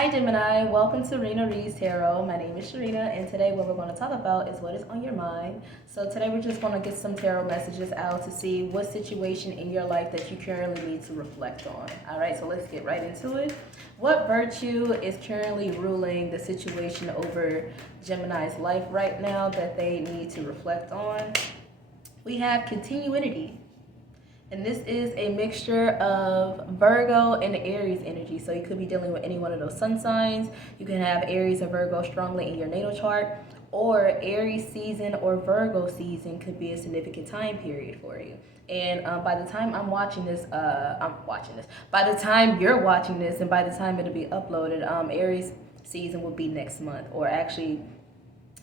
Hi Gemini, welcome to Rena Reads Tarot. My name is Sharena, and today what we're going to talk about is what is on your mind. So today we're just going to get some tarot messages out to see what situation in your life that you currently need to reflect on. Alright, so let's get right into it. What virtue is currently ruling the situation over Gemini's life right now that they need to reflect on? We have continuity. And this is a mixture of Virgo and Aries energy. So you could be dealing with any one of those sun signs. You can have Aries or Virgo strongly in your natal chart. Or Aries season or Virgo season could be a significant time period for you. And by the time I'm watching this, by the time you're watching this and by the time it'll be uploaded, Aries season will be next month. Or actually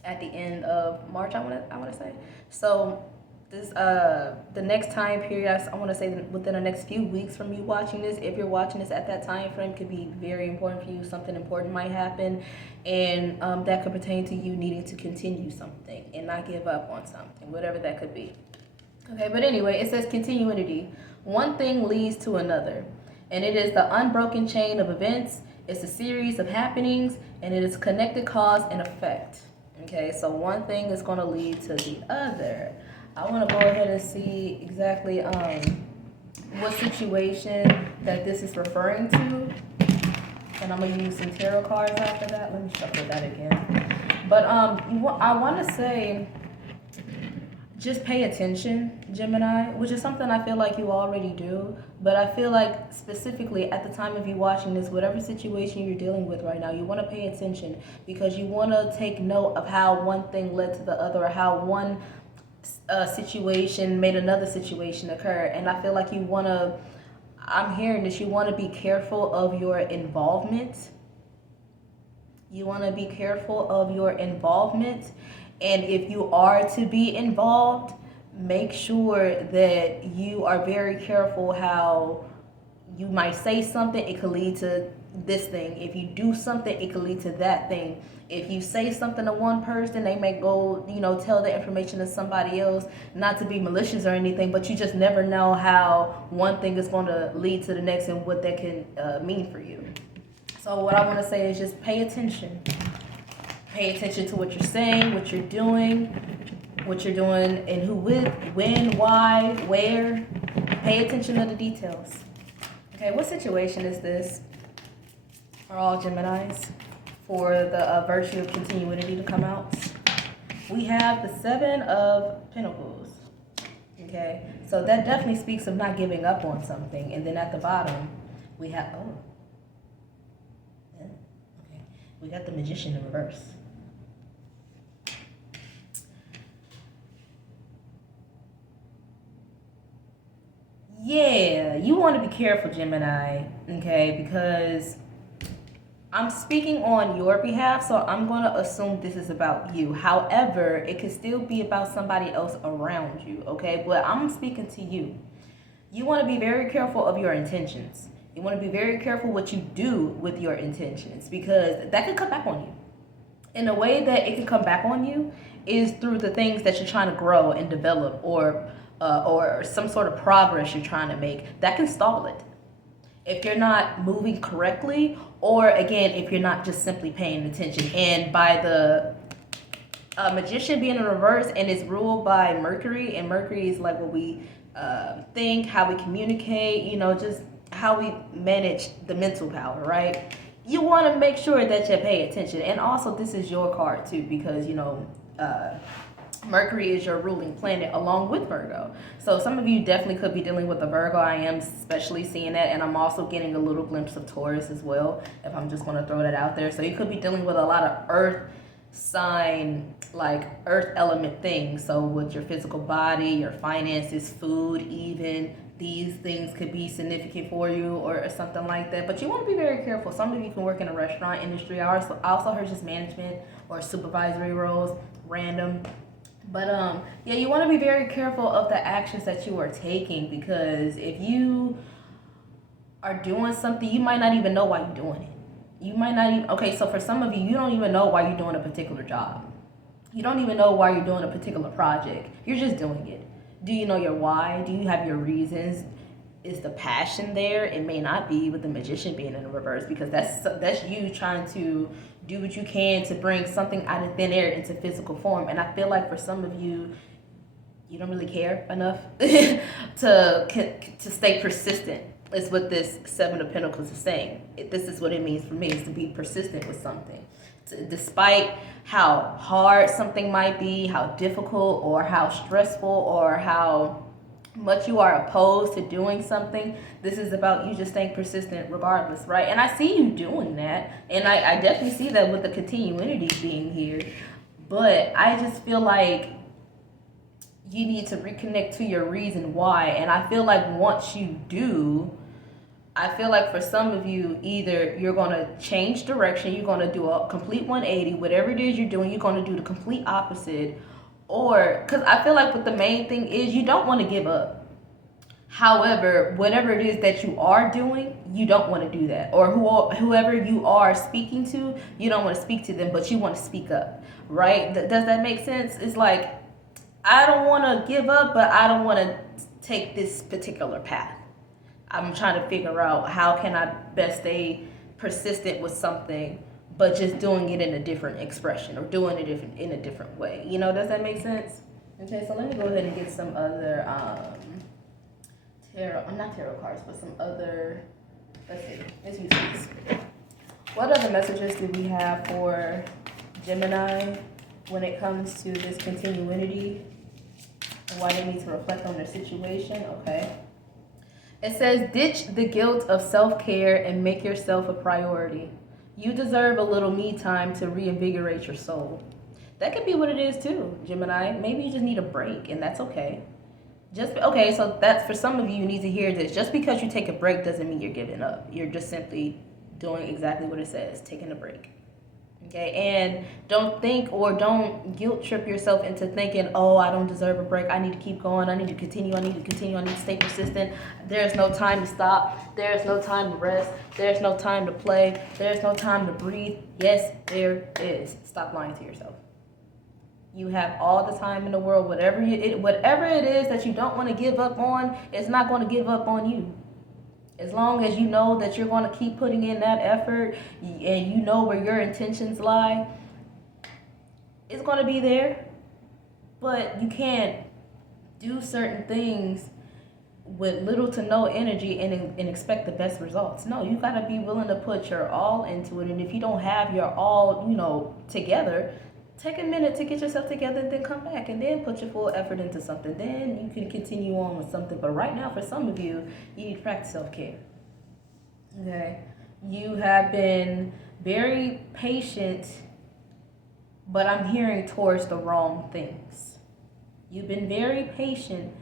at the end of March, I want to say. So this the next time period, I want to say within the next few weeks from you watching this, if you're watching this at that time frame, could be very important for you. Something important might happen, and that could pertain to you needing to continue something and not give up on something, whatever that could be. Okay, but anyway, it says continuity. One thing leads to another, and it is the unbroken chain of events. It's a series of happenings, and it is connected cause and effect. Okay, so one thing is going to lead to the other. I want to go ahead and see exactly what situation that this is referring to. And I'm going to use some tarot cards after that. Let me shuffle that again. But I want to say, just pay attention, Gemini, which is something I feel like you already do. But I feel like specifically at the time of you watching this, whatever situation you're dealing with right now, you want to pay attention because you want to take note of how one thing led to the other, or how one situation made another situation occur. And I feel like I'm hearing this, you want to be careful of your involvement. You want to be careful of your involvement. And if you are to be involved, make sure that you are very careful how you might say something, it could lead to this thing. If you do something, it could lead to that thing. If you say something to one person, they may go, tell the information to somebody else. Not to be malicious or anything, but you just never know how one thing is going to lead to the next and what that can mean for you. So what I want to say is just pay attention. Pay attention to what you're saying, what you're doing, and who with, when, why, where. Pay attention to the details. Okay, what situation is this for all Geminis for the virtue of continuity to come out? We have the Seven of Pentacles. Okay, so that definitely speaks of not giving up on something. And then at the bottom, we have, we got the Magician in reverse. Yeah, you want to be careful, Gemini, okay, because I'm speaking on your behalf, so I'm going to assume this is about you. However, it could still be about somebody else around you, okay? But I'm speaking to you. You want to be very careful of your intentions. You want to be very careful what you do with your intentions, because that could come back on you. And the way that it can come back on you is through the things that you're trying to grow and develop, or some sort of progress you're trying to make. That can stall it if you're not moving correctly, or again, if you're not just simply paying attention. And by the Magician being in reverse, and it's ruled by Mercury, and Mercury is like what we think, how we communicate, just how we manage the mental power, right? You want to make sure that you pay attention. And also, this is your card too, because Mercury is your ruling planet along with Virgo. So some of you definitely could be dealing with a Virgo. I am especially seeing that. And I'm also getting a little glimpse of Taurus as well, if I'm just going to throw that out there. So you could be dealing with a lot of earth sign, like earth element things. So with your physical body, your finances, food, even these things could be significant for you, or something like that. But you want to be very careful. Some of you can work in a restaurant industry. I also heard just management or supervisory roles, random. But yeah, you want to be very careful of the actions that you are taking, because if you are doing something, you might not even know why you're doing it. You might not even, okay, so for some of you, you don't even know why you're doing a particular job. You don't even know why you're doing a particular project. You're just doing it. Do you know your why? Do you have your reasons? is the passion there? It may not be, with the Magician being in the reverse, because that's you trying to do what you can to bring something out of thin air into physical form. And I feel like for some of you, you don't really care enough to stay persistent. Is what this Seven of Pentacles is saying. This is what it means for me, is to be persistent with something. Despite how hard something might be, how difficult or how stressful or how much you are opposed to doing something, this is about you just staying persistent regardless, right? And I see you doing that, and I definitely see that with the continuity being here. But I just feel like you need to reconnect to your reason why. And I feel like once you do, I feel like for some of you, either you're going to change direction, you're going to do a complete 180, whatever it is you're doing, you're going to do the complete opposite. Or, because I feel like what the main thing is, you don't want to give up. However, whatever it is that you are doing, you don't want to do that. Or whoever you are speaking to, you don't want to speak to them, but you want to speak up, right? Does that make sense? It's like, I don't want to give up, but I don't want to take this particular path. I'm trying to figure out how can I best stay persistent with something, but just doing it in a different expression or doing it in a different way. You know, does that make sense? Okay, so let me go ahead and get some other not tarot cards, but some other, let's see, let's use these. What other messages do we have for Gemini when it comes to this continuity and why they need to reflect on their situation? Okay. It says, ditch the guilt of self-care and make yourself a priority. You deserve a little me time to reinvigorate your soul. That could be what it is too, Gemini. Maybe you just need a break, and that's okay. Okay, so that's for some of you, you need to hear this. Just because you take a break doesn't mean you're giving up. You're just simply doing exactly what it says, taking a break. Okay, and don't think or don't guilt trip yourself into thinking, oh, I don't deserve a break. I need to keep going. I need to continue. I need to stay persistent. There's no time to stop. There's no time to rest. There's no time to play. There's no time to breathe. Yes, there is. Stop lying to yourself. You have all the time in the world. Whatever it is that you don't want to give up on, it's not going to give up on you. As long as you know that you're going to keep putting in that effort and you know where your intentions lie, it's going to be there. But you can't do certain things with little to no energy and expect the best results. No, you got to be willing to put your all into it. And if you don't have your all, together, take a minute to get yourself together and then come back and then put your full effort into something. Then you can continue on with something. But right now, for some of you, you need to practice self-care. Okay? You have been very patient, but I'm hearing towards the wrong things. You've been very patient.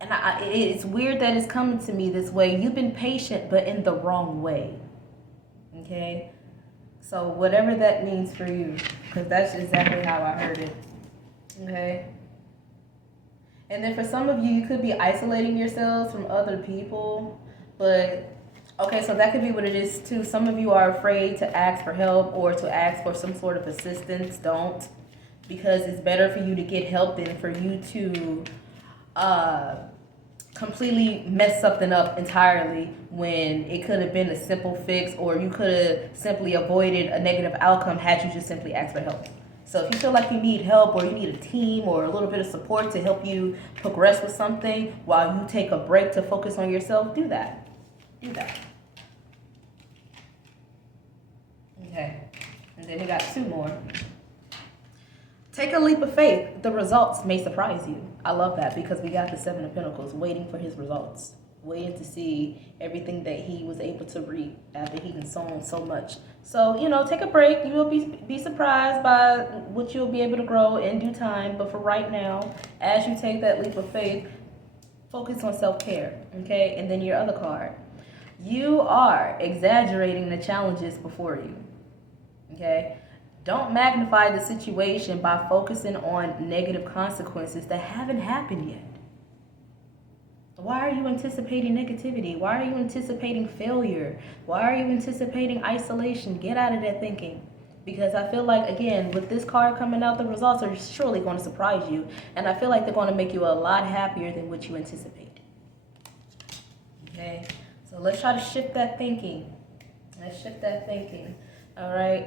And it's weird that it's coming to me this way. You've been patient, but in the wrong way. Okay? So whatever that means for you, because that's exactly how I heard it. Okay? And then for some of you, you could be isolating yourselves from other people. But, okay, so that could be what it is too. Some of you are afraid to ask for help or to ask for some sort of assistance. Don't. Because it's better for you to get help than for you to completely mess something up entirely when it could have been a simple fix, or you could have simply avoided a negative outcome had you just simply asked for help. So if you feel like you need help or you need a team or a little bit of support to help you progress with something while you take a break to focus on yourself, do that. Do that. Okay. And then we got two more. Take a leap of faith. The results may surprise you. I love that because we got the Seven of Pentacles waiting for his results, waiting to see everything that he was able to reap after he had sown so much. So, take a break. You will be surprised by what you'll be able to grow in due time. But for right now, as you take that leap of faith, focus on self-care, okay? And then your other card. You are exaggerating the challenges before you, okay? Don't magnify the situation by focusing on negative consequences that haven't happened yet. Why are you anticipating negativity? Why are you anticipating failure? Why are you anticipating isolation? Get out of that thinking. Because I feel like, again, with this card coming out, the results are surely going to surprise you. And I feel like they're going to make you a lot happier than what you anticipated. Okay, so let's try to shift that thinking. Let's shift that thinking. All right.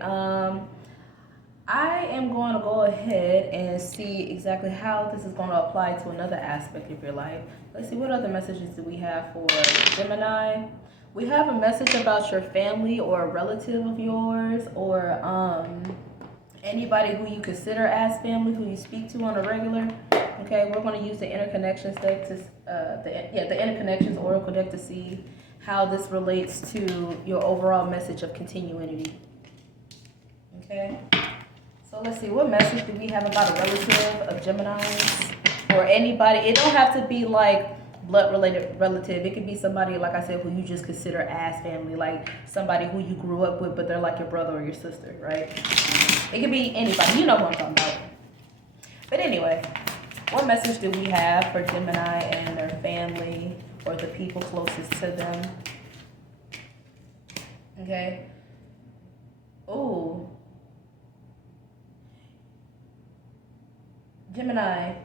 I am going to go ahead and see exactly how this is going to apply to another aspect of your life. Let's see, what other messages do we have for Gemini? We have a message about your family or a relative of yours, or anybody who you consider as family, who you speak to on a regular. Okay, we're going to use the interconnections deck to the interconnections oracle deck to see how this relates to your overall message of continuity. Okay. So let's see, what message do we have about a relative of Gemini's or anybody? It don't have to be like blood related relative. It could be somebody, like I said, who you just consider as family, like somebody who you grew up with, but they're like your brother or your sister, right? It could be anybody. You know what I'm talking about. But anyway, what message do we have for Gemini and their family or the people closest to them? Okay. Ooh. Gemini,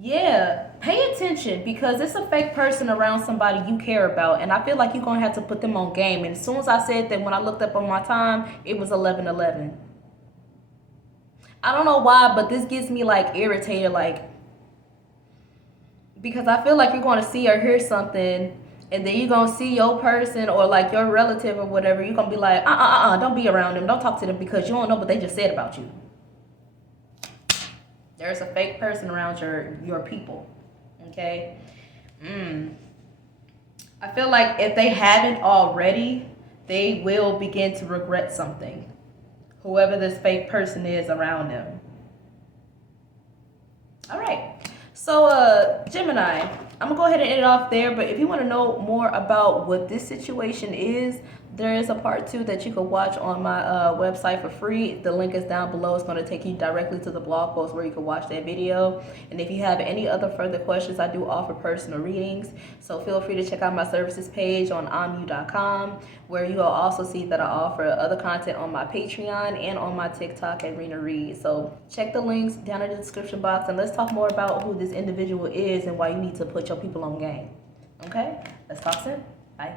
yeah, pay attention because it's a fake person around somebody you care about, and I feel like you're gonna have to put them on game. And as soon as I said that, when I looked up on my time, it was 11:11. I don't know why, but this gets me like irritated, like, because I feel like you're gonna see or hear something, and then you're gonna see your person or like your relative or whatever. You're gonna be like, don't be around them, don't talk to them because you don't know what they just said about you. There's a fake person around your people, okay? I feel like if they haven't already, they will begin to regret something. Whoever this fake person is around them. All right. So, Gemini, I'm gonna go ahead and end it off there. But if you want to know more about what this situation is, there is a part 2 that you can watch on my website for free. The link is down below. It's going to take you directly to the blog post where you can watch that video. And if you have any other further questions, I do offer personal readings. So feel free to check out my services page on imu.com, where you will also see that I offer other content on my Patreon and on my TikTok at Rena Reed. So check the links down in the description box, and let's talk more about who this individual is and why you need to put your people on game. Okay? Let's talk soon. Bye.